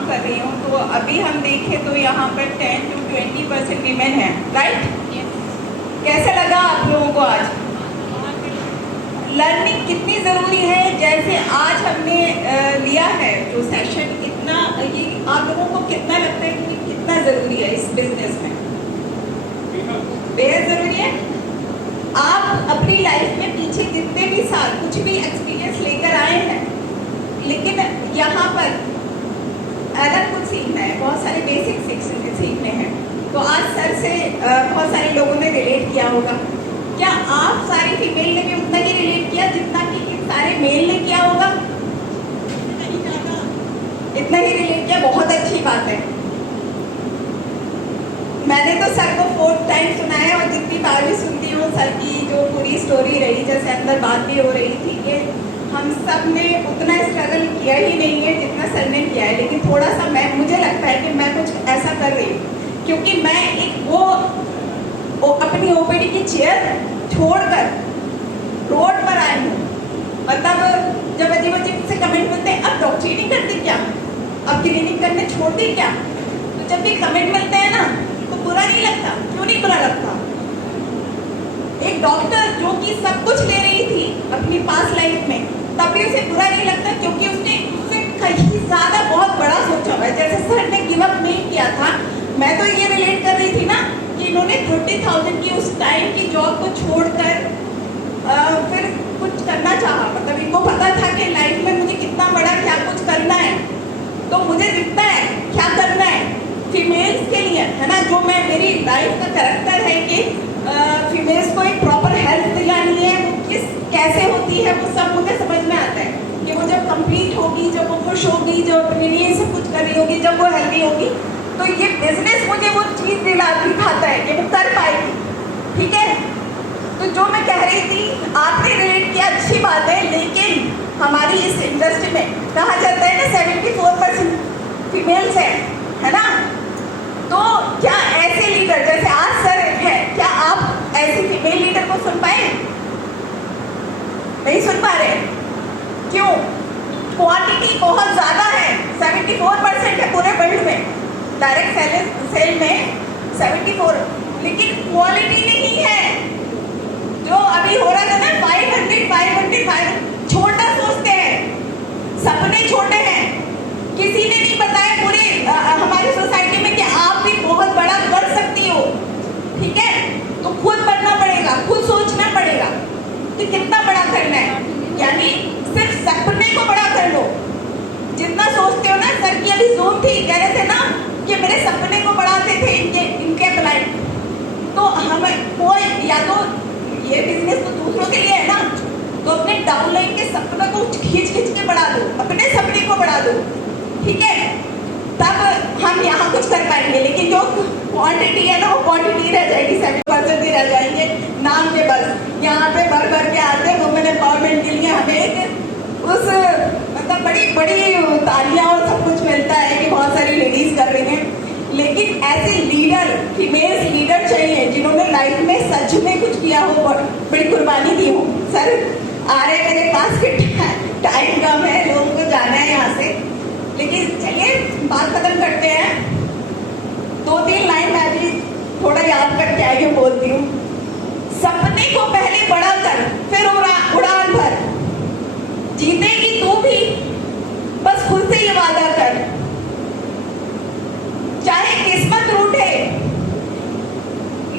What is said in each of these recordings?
काम कर रही हूँ, तो अभी हम देखें तो यहाँ पर 10 to 20% वीमेन है, राइट? कैसे लगा आप लोगों को आज? लर्निंग कितनी ज़रूरी है। जैसे आज हमने लिया है जो सेशन, इतना ये आप लोगों को कितना लगता है कि कितना ज़रूरी है इस बिजनेस में? बेहद ज़रूरी है। आप अपनी लाइफ में पीछे जितने भी साल कुछ भी एक्सपीरियंस लेकर आए हैं, लेकिन यहाँ पर अलग कुछ सीखना है, बहुत सारे बेसिक सीखने हैं। तो आज सर से बहुत सारे लोगों ने रिलेट किया होगा। क्या आप सारी फीमेल ने भी उतना ही रिलेट किया जितना कि सारे मेल ने किया होगा? इतना ही रिलेट किया, बहुत अच्छी बात है। मैंने तो सर को 4th टाइम सुना है, और जितनी बार भी सुनती हूँ सर की जो पूरी स्टोरी रही, जैसे अंदर बात भी हो रही थी कि हम सब ने उतना स्ट्रगल किया ही नहीं है जितना सर ने किया है, लेकिन थोड़ा सा मुझे लगता है कि मैं कुछ ऐसा कर रही हूँ, क्योंकि मैं एक वो अपनी ओपीडी की चेयर छोड़कर रोड पर आई हूँ। मतलब जब अजीब अजीब से कमेंट मिलते हैं, अब डॉक्टरी नहीं करती क्या, अब क्लिनिक करने छोड़ दी क्या, तो जब भी कमेंट मिलते हैं ना तो बुरा नहीं लगता। क्यों नहीं बुरा लगता? एक डॉक्टर जो कि सब कुछ ले रही थी अपनी पास लाइफ में, तब भी उसे बुरा नहीं लगता, क्योंकि उसने कहीं ज्यादा बहुत बड़ा सोचा हुआ है। जैसे सर ने गिव अप नहीं किया था, मैं तो ये रिलेट कर रही थी ना कि इन्होंने 30,000 की उस टाइम की जॉब को छोड़कर फिर कुछ करना चाहा। मतलब इनको पता था कि लाइफ में मुझे कितना बड़ा क्या कुछ करना है, तो मुझे दिखता है क्या करना है फीमेल्स के लिए, है ना। जो मैं मेरी लाइफ का कैरेक्टर है कि फीमेल्स को एक प्रॉपर हेल्थ दिलानी है, किस कैसे होती है वो सब मुझे समझ में आता है कि वो जब कंप्लीट होगी, जब वो खुश होगी, जब अपने लिए सब कुछ कर रही होगी, जब वो हेल्दी होगी, तो ये बिजनेस मुझे वो चीज़ दिखाता है कि वो कर पाएगी। ठीक है, तो जो मैं कह रही थी आपने रिलेट किया, अच्छी बात है, लेकिन हमारी इस इंडस्ट्री में कहा जाता है ना 74% फीमेल्स है ना। तो क्या ऐसे लीडर जैसे आज सर है, क्या आप ऐसे फीमेल लीडर को सुन पाए? नहीं सुन पा रहे। क्यों? क्वांटिटी बहुत ज्यादा है, 74% है पूरे वर्ल्ड में, डायरेक्ट सेल में 74, लेकिन क्वालिटी नहीं है। जो अभी हो रहा था ना 500 छोटा सोचते हैं, सपने छोटे हैं। किसी ने नहीं बताया पूरे हमारी सोसाइटी में कि आप भी बहुत बड़ा कर सकती हो। ठीक है, तो खुद बनना पड़ेगा, खुद सोचना पड़ेगा कि कितना बड़ा करना है, यानी सिर्फ सपने को बड़ा कर लो। जितना सोचते हो ना, सर की अभी जूम थी, कह रहे थे ना कि मेरे सपने को बढ़ाते थे इनके क्लाइंट। तो हम कोई या तो ये बिजनेस तो दूसरों के लिए है ना, तो अपने डाउनलाइन के सपनों को खींच के बढ़ा दो, अपने सपने को बढ़ा दो। ठीक है, तब हम यहाँ कुछ कर पाएंगे। लेकिन जो क्वांटिटी है ना, वो क्वांटिटी रह जाएगी, 7% ही रह जाएंगे नाम के बस। यहाँ पे भर के आते वुमेन एम्पावरमेंट के लिए हमें एक उस मतलब बड़ी तालियां और सब कुछ मिलता है कि बहुत सारी लेडीज कर रही हैं, लेकिन ऐसे लीडर, फीमेल्स लीडर चाहिए जिन्होंने लाइफ में सच में कुछ किया हो, बड़ी कुर्बानी दी हो। सर आ रहे मेरे पास के टाइम कम है, लोगों को जाना है यहाँ से, लेकिन चलिए बात खत्म करते हैं। 2-3 लाइन मैं भी थोड़ा याद करके आई हूँ, बोलती हूँ। सपने को पहले बड़ा कर, फिर उड़ान भर। जीतेगी तू भी, बस खुद से ये वादा कर। चाहे किस्मत रूठे,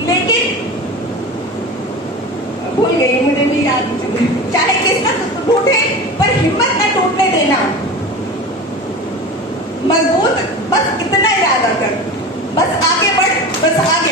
लेकिन भूल गई, मुझे भी याद नहीं। चाहे किस्मत रूठे पर हिम्मत न टूटने देना। मजबूत बस इतना इरादा कर, बस आगे बढ़, बस आगे